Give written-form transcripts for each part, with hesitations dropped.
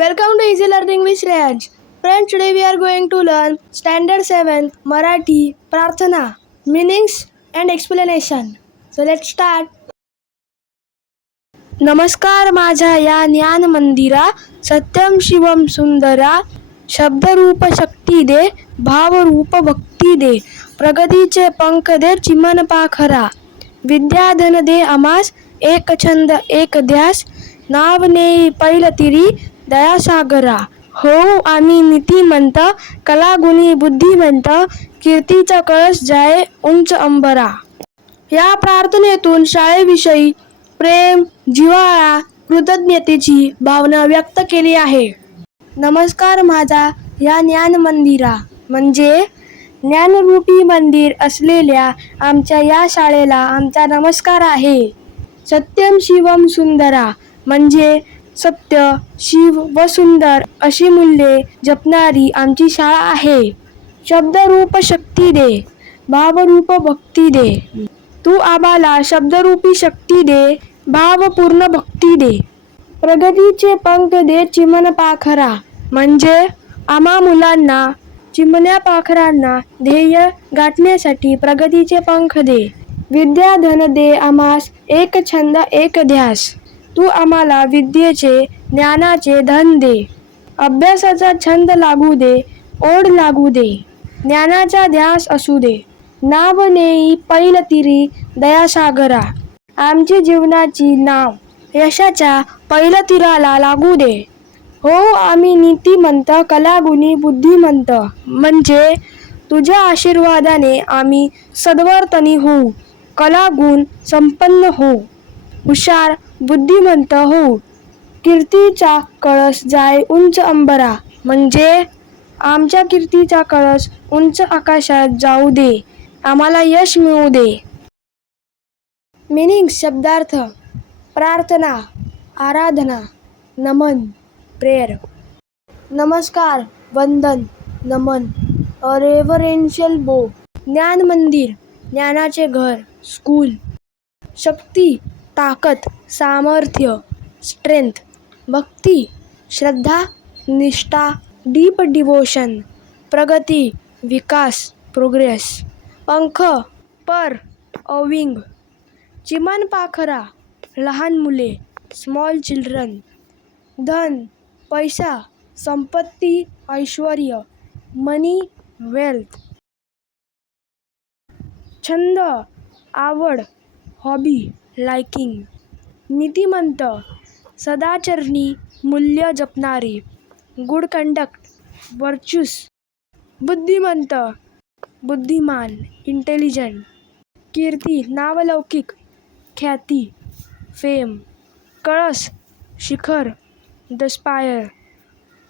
Welcome to Easy Learning with Shreyans. Friends, today we are going to learn Standard 7 Marathi Prarthana, meanings and explanation. So let's start. नमस्कार माझ्या या ज्ञान मंदिरा, सत्यम शिवम सुंदरा, शब्दरूप शक्ती दे, भावरूप भक्ती दे, प्रगतीचे पंख दे चिमण पाखरा, विद्याधन दे आमास, एक छंद एक ध्यास, नाव नेई पैलतिरी दयासागरा, होऊ आम्ही नीतिमंत, कलागुणी बुद्धिमंत, कीर्तीचा कळस जाय उंच अंबरा. या प्रार्थनेतून शाळेविषयी प्रेम, जिव्हाळा, कृतज्ञतेची भावना व्यक्त केली आहे. नमस्कार माझा या ज्ञान मंदिरा म्हणजे ज्ञानरूपी मंदिर असलेल्या आमच्या या शाळेला आमचा नमस्कार आहे. सत्यम शिवम सुंदरा म्हणजे सत्य, शिव व सुंदर अशी मूल्ये जपणारी आमची शाळा आहे. शब्दरूप शक्ती दे, भावरूप भक्ती दे, तू आम्हाला शब्दरूपी शक्ती दे, भावपूर्ण भक्ती दे. प्रगतीचे पंख दे चिमण पाखरा म्हणजे आम्हा मुलांना, चिमण्या पाखरांना ध्येय गाठण्यासाठी प्रगतीचे पंख दे. विद्याधन दे आम्हास, एक छंद एक ध्यास, तू आम्हाला विद्येचे, ज्ञानाचे धन दे. अभ्यासाचा छंद लागू दे, ओढ लागू दे, ज्ञानाचा ध्यास असू दे. नाव नेई पैलतिरी दयासागरा, आमची जीवनाची नाव यशाच्या पैलतीराला लागू दे. हो आम्ही नीतिमंत, कलागुणी बुद्धिमंत म्हणजे तुझ्या आशीर्वादाने आम्ही सद्वर्तनी होऊ, कलागुण संपन्न होऊ, हुशार बुद्धिमंत होऊ, कीर्तीचा कळस जाय उंच अंबरा म्हणजे आमच्या कीर्तीचा कळस उंच आकाशात जाऊ दे, आम्हाला यश मिळू दे. मीनिंग शब्दार्थ प्रार्थना, आराधना, नमन, प्रेयर. नमस्कार, वंदन, नमन, रेव्हरेन्शियल बो. ज्ञान मंदिर, ज्ञानाचे घर, स्कूल. शक्ती, ताकद, सामर्थ्य, स्ट्रेंथ. भक्ती, श्रद्धा, निष्ठा, डीप डिवोशन. प्रगती, विकास, प्रोग्रेस. पंख, पर, विंग. चिमण पाखरा, लहान मुले, स्मॉल चिल्ड्रन. धन, पैसा, संपत्ती, ऐश्वर्य, मनी, वेल्थ. छंद, आवड, हॉबी, लाइकिंग. नीतिमंत, सदाचरणी, मूल्य जपणारे, गुड कंडक्ट, व्हर्च्यूस. बुद्धिमंत, बुद्धिमान, इंटेलिजंट. कीर्ती, नावलौकिक, ख्याती, फेम. कळस, शिखर, द स्पायर.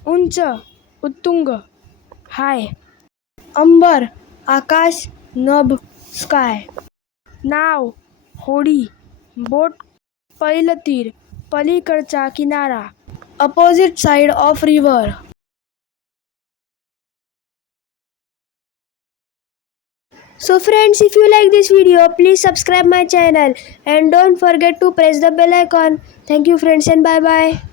उंच, उत्तुंग, हाय. अंबर, आकाश, नभ, स्काय. नाव, होडी, बोट, पैलतीर, पलीकडचा किनारा, opposite side of river. So friends, if you like this video, please subscribe my channel and don't forget to press the bell icon. Thank you friends and bye bye.